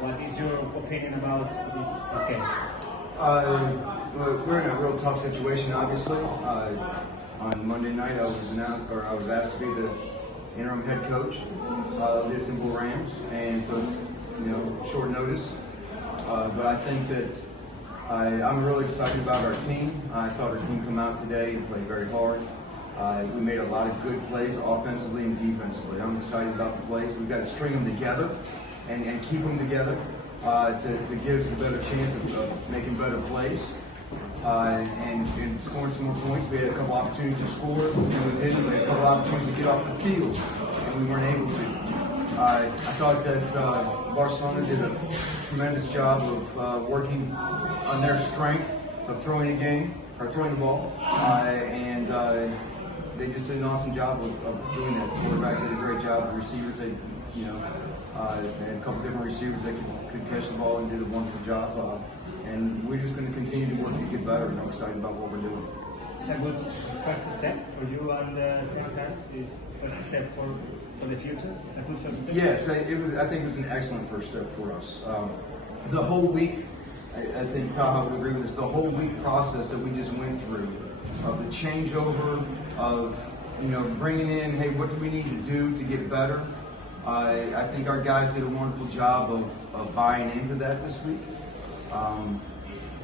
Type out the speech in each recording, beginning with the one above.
What is your opinion about this game? We're in a real tough situation, obviously. On Monday night, I was asked to be the interim head coach of the Estambul Rams, and so it's short notice. But I think that I'm really excited about our team. I thought our team come out today and play very hard. We made a lot of good plays offensively and defensively. I'm excited about the plays. We've got to string them together and keep them together to give us a better chance of making better plays and scoring some more points. We had a couple opportunities to score, and we didn't. We had a couple opportunities to get off the field, and we weren't able to. I thought that Barcelona did a tremendous job of working on their strength of throwing the ball, and they just did an awesome job of doing that. The quarterback did a great job. The receivers, they had a couple different receivers that could catch the ball and did a wonderful job. And we're just going to continue to work to get better. And I'm excited about what we're doing. It's a good first step for you and the parents. Is first step for the future. It's a good first step. Yes, I think it was an excellent first step for us. The whole week, I think Taha would agree with us. The whole week process that we just went through, of the changeover, of bringing in, hey, what do we need to do to get better? I think our guys did a wonderful job of buying into that this week.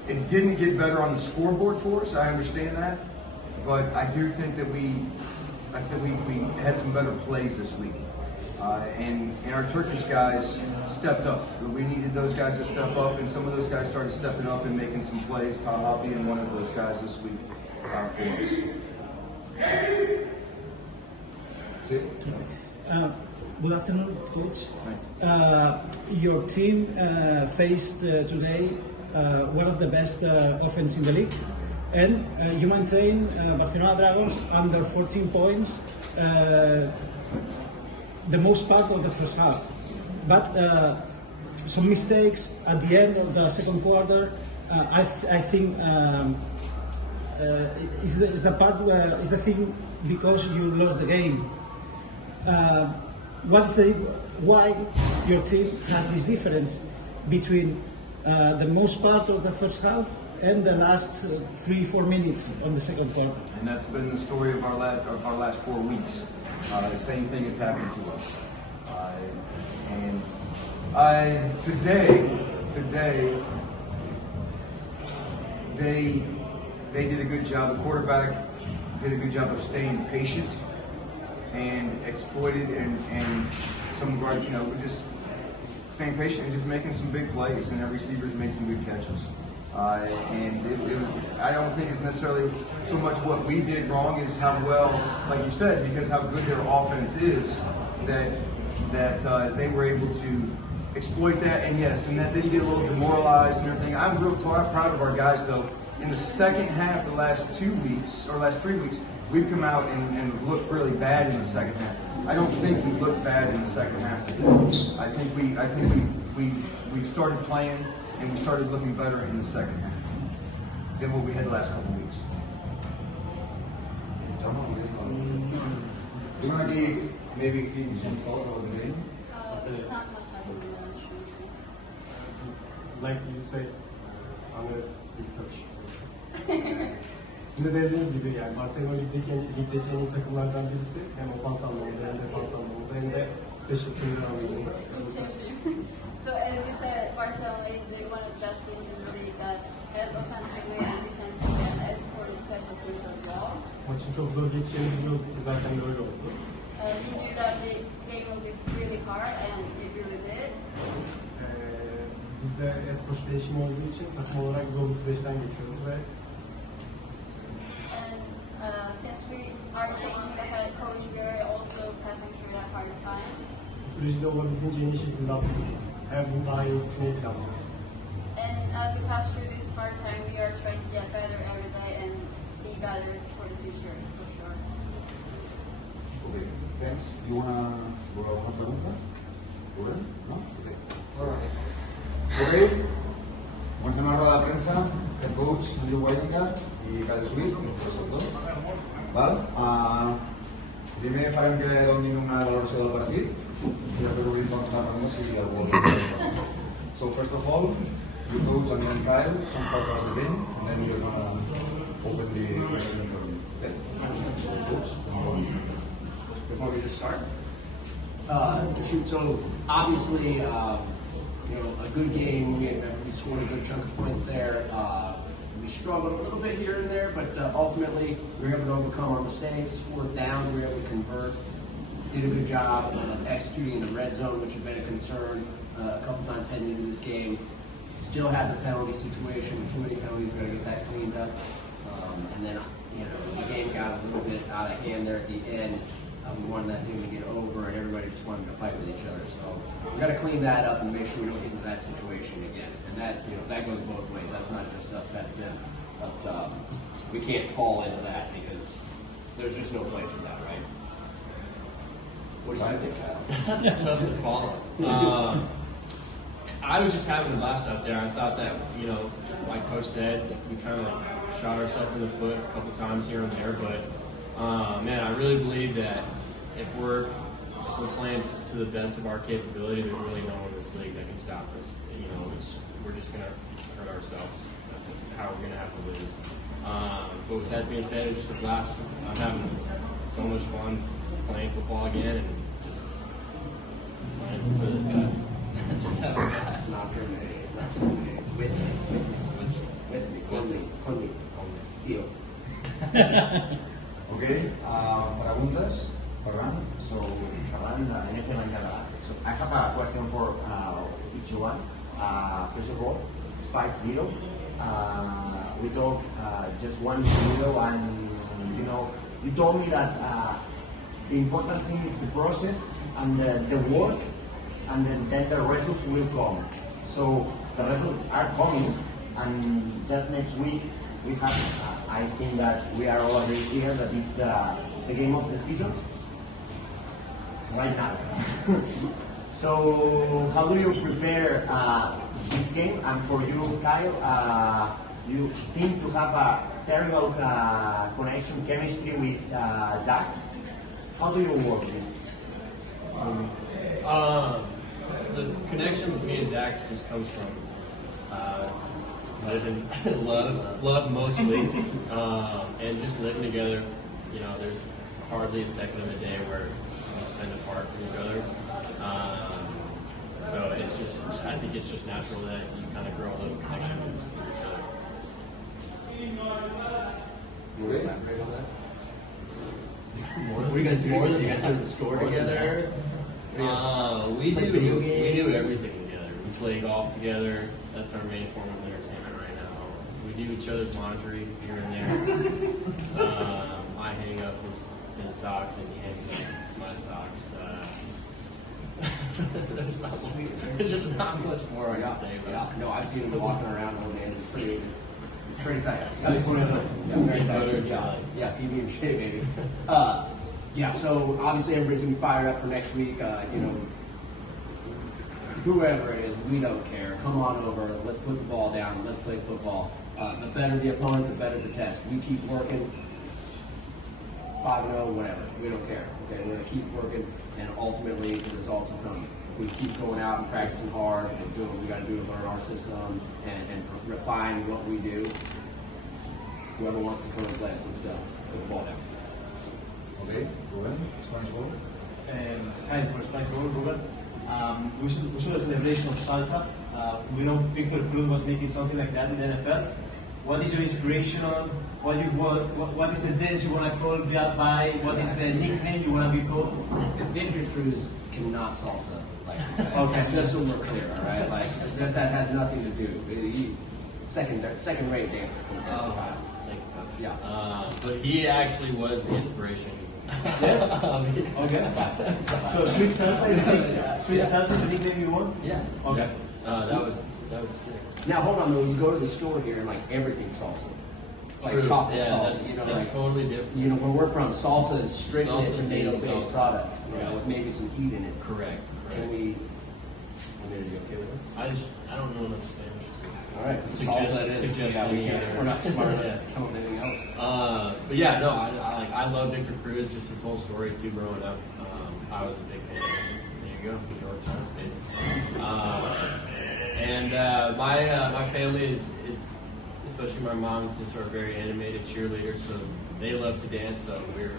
It didn't get better on the scoreboard for us, I understand that, but I do think that we had some better plays this week. And our Turkish guys stepped up. We needed those guys to step up, and some of those guys started stepping up and making some plays. Taha being one of those guys this week for us. Good afternoon, Coach. Your team faced today one of the best offense in the league, and you maintain Barcelona Dragons under 14 points the most part of the first half. But some mistakes at the end of the second quarter, I think is the thing because you lost the game. Why your team has this difference between the most part of the first half and the last 3-4 minutes on the second quarter? And that's been the story of our last 4 weeks. The same thing has happened to us. Today they did a good job. The quarterback did a good job of staying patient and exploited and some of our, we're just staying patient and just making some big plays, and our receivers made some good catches. And it was, I don't think it's necessarily so much what we did wrong as how well, like you said, because how good their offense is, that they were able to exploit that, and yes, and that they get a little demoralized and everything. I'm real proud of our guys though. In the second half, the last 2 weeks, or last 3 weeks, we've come out and looked really bad in the second half. I don't think we looked bad in the second half today. I think we started playing and we started looking better in the second half than what we had the last couple of weeks. You want to give maybe some thoughts on the game? It's not much I can Like you said, I'm going to speak Turkish. Sizin de dediğiniz gibi yani Barcelona ligdeki en iyi takımlardan birisi, hem ofans anlamında hem defans anlamında hem de special team'ler anlamında. So as you said, Barcelona is one of the best teams in the league that has offensively and defensively and as for the special teams as well. Maçın çok zor geçeceğini biliyorduk ki zaten öyle oldu. We knew that the game will be really hard and it really did. Bizde koç değişimi olduğu için takım olarak zor bir süreçten geçiyoruz ve since we are changing the head coach, we are also passing through that hard time. bu süreci de olabildiğince en iyi şekilde atlatıyoruz. Her gün daha iyi gitmeyi planlıyoruz. And as we pass through this hard time, we are trying to get better every day and be better for the future, for sure. Okay, thanks. You wanna go a pregunta? No? Okay. Okay. Vamos a una rueda de prensa, el coach Rueda y cada suite, els dos. Val? Primer farem que donin una valoració del partit i després obrim per si algú So first of all, you coach and Kyle, some part of the game, and then you're gonna open the question from them. Coach, Before we just start? Shoot, so obviously, a good game. We scored a good chunk of points there. We struggled a little bit here and there, but ultimately we were able to overcome our mistakes. Fourth down, we were able to convert. Did a good job of executing the red zone, which had been a concern a couple times heading into this game. Still had the penalty situation, too many penalties. We got to get that cleaned up. And then, the game got a little bit out of hand there at the end. We wanted that thing to get over, and everybody just wanted to fight with each other. So we got to clean that up and make sure we don't get into that situation again. And that goes both ways. That's not just us, that's them. But we can't fall into that because there's just no place for that, right? What do you think, Kyle? That's tough to follow. I was just having a blast out there. I thought that, like Coach said, we kind of shot ourselves in the foot a couple times here and there, but man, I really believe that if we're playing to the best of our capability, there's really no one in this league that can stop us. We're just gonna hurt ourselves. That's how we're gonna have to lose. But with that being said, it's just a blast. I'm having so much fun playing football again and just playing for this guy. Just having a blast. Not for me. With me. Deal. Okay, preguntas, Ferran. So, Ferran, anything like that. So, I have a question for each one. First of all, it's 5-0. We talk just 1-0, and you told me that the important thing is the process and the work, and then the results will come. So, the results are coming, and just next week we have. I think that we are already clear that it's the game of the season right now. So how do you prepare this game? And for you, Kyle, you seem to have a terrible connection, chemistry with Zach. How do you work this? The connection with me and Zach just comes from living love mostly, and just living together. There's hardly a second of the day where we spend apart from each other. So I think it's just natural that you kind of grow a little connection with each other. What do you guys do? You guys go to the store together? We do everything together. We play golf together. That's our main form of entertainment right now. We do each other's laundry here and there. I hang up his socks and he hangs up my socks. There's just not much more I can say about it. No, I've seen him walking around all day, and it's pretty tight. Very tight. Yeah, PB and J, baby. So obviously everybody's gonna be fired up for next week. Whoever it is, we don't care. Come on over. Let's put the ball down. Let's play football. The better the opponent, the better the test. We keep working. 5-0, whatever. We don't care. Okay, we're gonna keep working, and ultimately the results will come. We keep going out and practicing hard and doing what we got to do to learn our system and refine what we do. Whoever wants to come and play, so still put the ball down. Okay, Ruben, Spanish ball. Hi, for Spanish ball, Ruben. We saw a celebration of salsa. We know Victor Cruz was making something like that in the NFL. What is your inspiration? What is the dance you want to call that by? What is the nickname you want to be called? Victor Cruz cannot salsa. Okay. Just so we're clear, all right? That has nothing to do. Second-rate dancer. Thanks, Coach. Yeah. But he actually was the inspiration. Yes? Okay. So sweet salsa is the nickname you want? Yeah. Okay. That was sick. Now hold on though. You go to the store here and everything's salsa. It's like True. chocolate Yeah, salsa. that's totally different. Where we're from, salsa is strictly a Salsa tomato-based is salsa. product, with maybe some heat in it. Correct. Can we? Are you okay with it? I don't know enough Spanish. All right. Suggest- Salsa it is. suggest Yeah, any other- we're not smart enough Yeah. to come up with anything else. But yeah, no, I love Victor Cruz, just his whole story too. Growing up, I was a big fan. There you go, New York Times, baby. And my family is especially my mom and sister are very animated cheerleaders, so they love to dance. So we're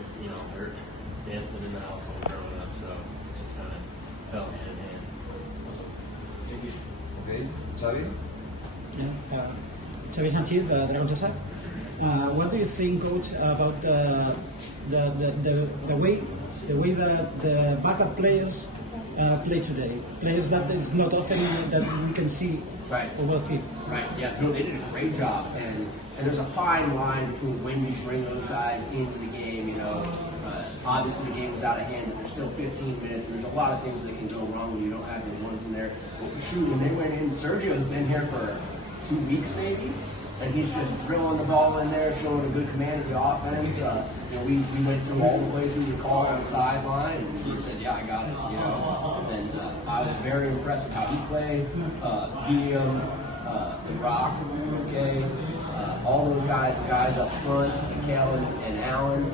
dancing in the household growing up, so it just kind of fell hand in hand. Thank you. Okay, Xavi? Yeah. Xavi Sanchez, Dragons. What do you think, coach, about the way that the backup players play today? Players that is not often that we can see Right. over the field. Right. Yeah. No, they did a great job, and there's a fine line between when you bring those guys into the game. Obviously the game is out of hand, but there's still 15 minutes, and there's a lot of things that can go wrong when you don't have your ones in there. But shoot, when they went in, Sergio's been here for 2 weeks maybe, and he's just drilling the ball in there, showing a good command of the offense. We went through all the plays we would call on the sideline, and he said, "Yeah, I got it." And I was very impressed with how he played. Guillaume, The Rock, okay, all those guys, the guys up front, Kalen and Allen.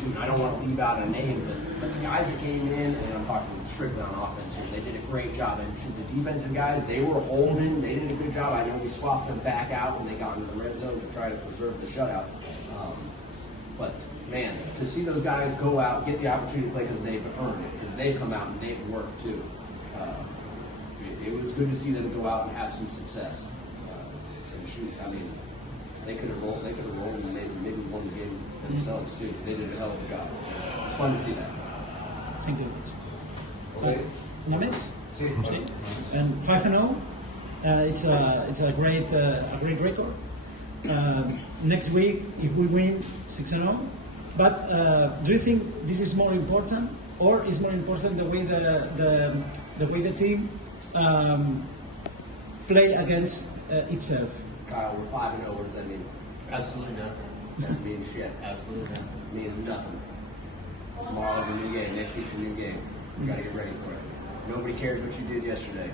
Shoot, I don't want to leave out a name, but the guys that came in, and I'm talking strictly on offense here, they did a great job. And shoot, the defensive guys, they were holding, they did a good job. I know we swapped them back out when they got into the red zone to try to preserve the shutout. But man, to see those guys go out, get the opportunity to play because they've earned it, because they've come out and they've worked too. It was good to see them go out and have some success. And shoot, I mean, they could have rolled, and maybe won the game themselves too. They did a hell of a job. It's fun to see that. Thank you. Okay. Nemes? Sí. And 5-0. It's a great record. Next week, if we win 6-0, but do you think this is more important, or is more important the way the team play against itself? Kyle, we're 5-0. What does that mean? Absolutely nothing. That means shit. Absolutely nothing. It means nothing. Tomorrow's a new game. Next week's a new game. You got to get ready for it. Nobody cares what you did yesterday.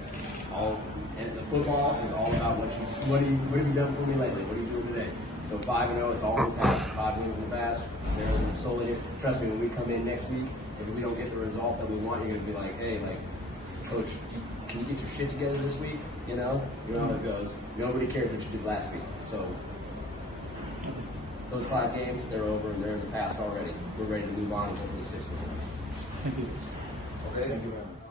And the football is all about what have you done for me lately? What are you doing today? So 5-0, it's all in the past. 5 wins in the past. They're solely here. Trust me, when we come in next week, if we don't get the result that we want, you're gonna be like, hey, coach, can you get your shit together this week? You know how it goes. Nobody cares what you did last week. So those 5 games, they're over and they're in the past already. We're ready to move on and go for the 6th one. Thank you. Okay. Thank you very much.